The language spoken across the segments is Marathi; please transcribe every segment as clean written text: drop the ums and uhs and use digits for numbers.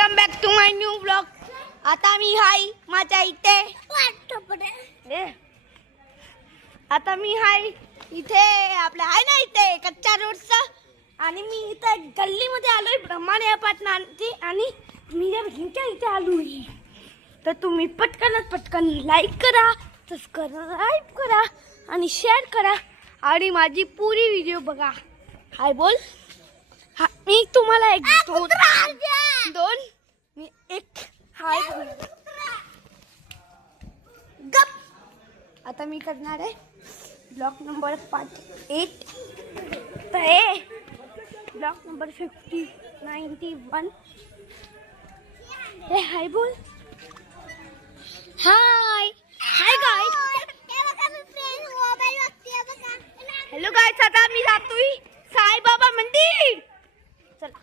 Welcome back to my new blog. आता मी हाय माझ्या इथे आता मी हाय इथे आपल्या आहे ना इथे कच्च्या रोडचा. आणि मी इथे गल्लीमध्ये आलोय ब्रह्माने अपार्टमेंटची. आणि मी या बहिणीच्या इथे आलोय. तर तुम्ही पटकन लाईक करा, सबस्क्राईब करा आणि शेअर करा आणि माझी पुरी व्हिडिओ बघा. हाय बोल. हा मी तुम्हाला एक दोन मी एक हाय बोल. गप. आता मी करणार आहे ब्लॉक नंबर 8. तर हे ब्लॉक नंबर 91. हे हाय बोल. हाय हाय गाइस. Hello guys. आता मी जातोय साईबाबा मंदिर. चला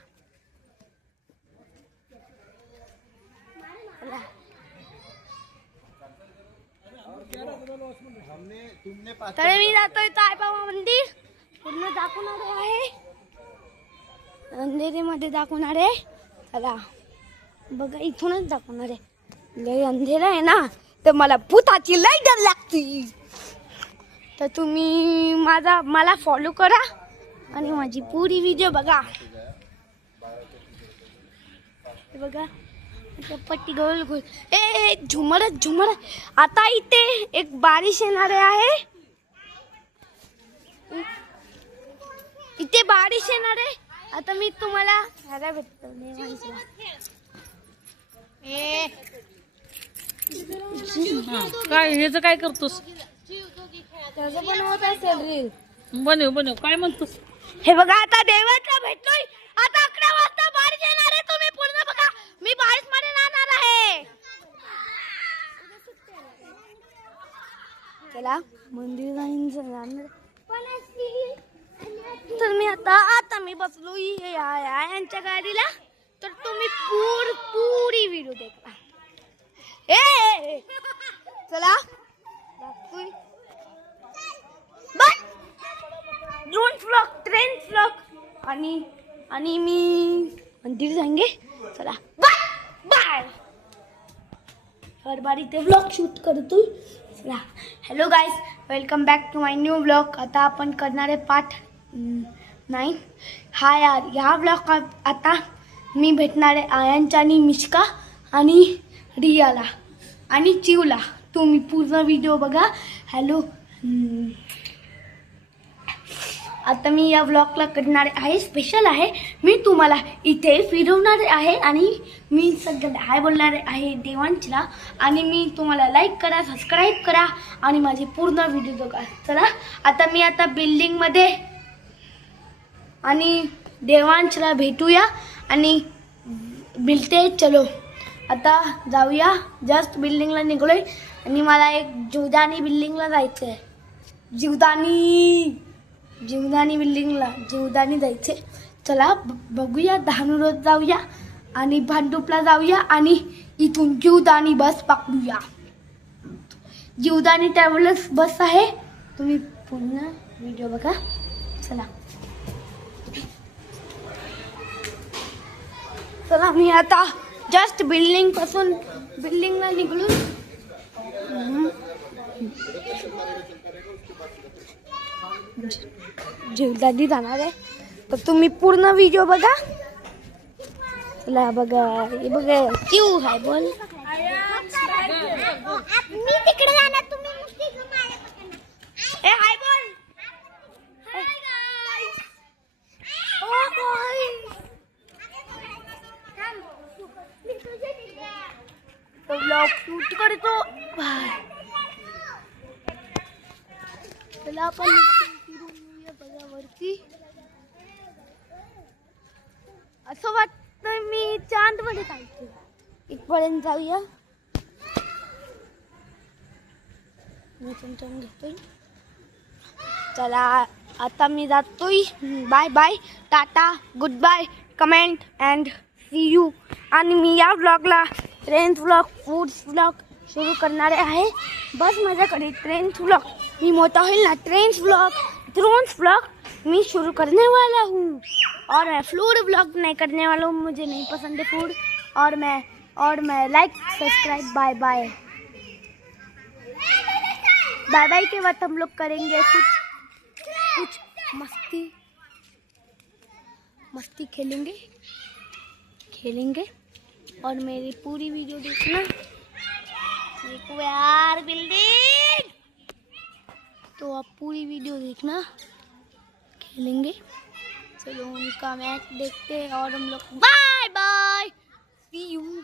तर मी जातोय साईबाबा मंदिर. पूर्ण दाखवणार आहे, अंधेरीमध्ये दाखवणार आहे. चला बघा, इथूनच दाखवणार आहे. लय अंधेरा आहे ना, तर मला भूताची लय डर लागते. तर तुम्ही मला फॉलो करा आणि माझी पुरी व्हिडिओ बघा. बघा पट्टी गोल गोल. ए झुमर. आता इथे एक बारिश येणार आहे. इथे बारिश येणार आहे. आता मी तुम्हाला ह्याला भेटतो काय हेच काय करतोस? त्याचं पण होत असेल रील. बनव काय म्हणतोस? हे बघा, आता देवाचा भेटतोय. आता 11 वाजता बारिश येणार आहे. तुम्ही पूर्ण बघा. मी बारिश मध्ये राहणार आहे. चला मंदिर जाणार. तर मी आता मी बसलो यांच्या गाडीला. तर तुम्ही पुरी व्हिडिओ देखा. ए चला दाखवूय ड्रोन व्लॉग, ट्रेन व्लॉग आणि मी मंदिर जाएंगे. चला बाय. हर बार इथे व्लॉग शूट करतोय. चला hello guys, welcome back to my new blog. आता आपण करणार आहे पार्ट 9. हा यार, ह्या ब्लॉग आता मी भेटणार आहे आयांच्या आणि मिश्का आणि रियाला आणि चिवला. तुम्ही पूर्ण व्हिडिओ बघा. हॅलो. आता मी या ब्लॉगला करणार आहे, स्पेशल आहे. मी तुम्हाला इथे फिरवणार आहे आणि मी सगळ्याला हाय बोलणार आहे देवांचीला. आणि मी तुम्हाला लाईक करा, सबस्क्राईब करा आणि माझे पूर्ण व्हिडिओ बघा. चला आता बिल्डिंगमध्ये आणि देवांचीला भेटूया आणि बिलते. चलो आता जाऊया. जस्ट बिल्डिंगला निघलोय आणि मला एक जीवदानी बिल्डिंगला जायचं आहे. जीवदानी बिल्डिंगला जीवदानी जायचे. चला बघूया. धानू रोड जाऊया आणि भांडुपला जाऊया आणि इथून जीवदानी बस पकडूया. जीवदानी ट्रॅव्हलर्स बस आहे. तुम्ही पूर्ण व्हिडिओ बघा. चला मी आता जस्ट बिल्डिंगला निघलो. जीवदानी जाणार आहे. तर तुम्ही पूर्ण व्हिडिओ बघा. चला बघा. हे बघा चिव हाय बोल. मी तिकडे जाणार, तुम्ही ए हाय बोल. तो ब्लॉग शूट करतो. चला आपण बघा वरती. असं वाटतं मी चांदमध्ये जायचं. इथपर्यंत जाऊया. मी चमचम घेतोय. चला आता मी जातोय. Bye bye, tata, good bye, comment and see you. आणि मी या ब्लॉगला ट्रेन्स व्लॉग, फूड्स व्लॉग सुरू करणारे आहे. बस माझ्याकडे ट्रेन्स व्लॉग, मी मोटा होईल ना, ट्रेन्स व्लॉग, ड्रोन्स व्लॉग मैं शुरू करने वाला हूँ. और मैं फूड ब्लॉग नहीं करने वाला हूँ, मुझे नहीं पसंद है फूड. और मैं like subscribe bye bye. Bye bye के बाद हम लोग करेंगे कुछ मस्ती खेलेंगे और मेरी पूरी वीडियो देखना। देखो यार बिल्डिंग, तो आप पूरी वीडियो देखना, खेलेंगे। चलो उनका मैच देखते हैं और हम लोग बाय बाय, सी यू।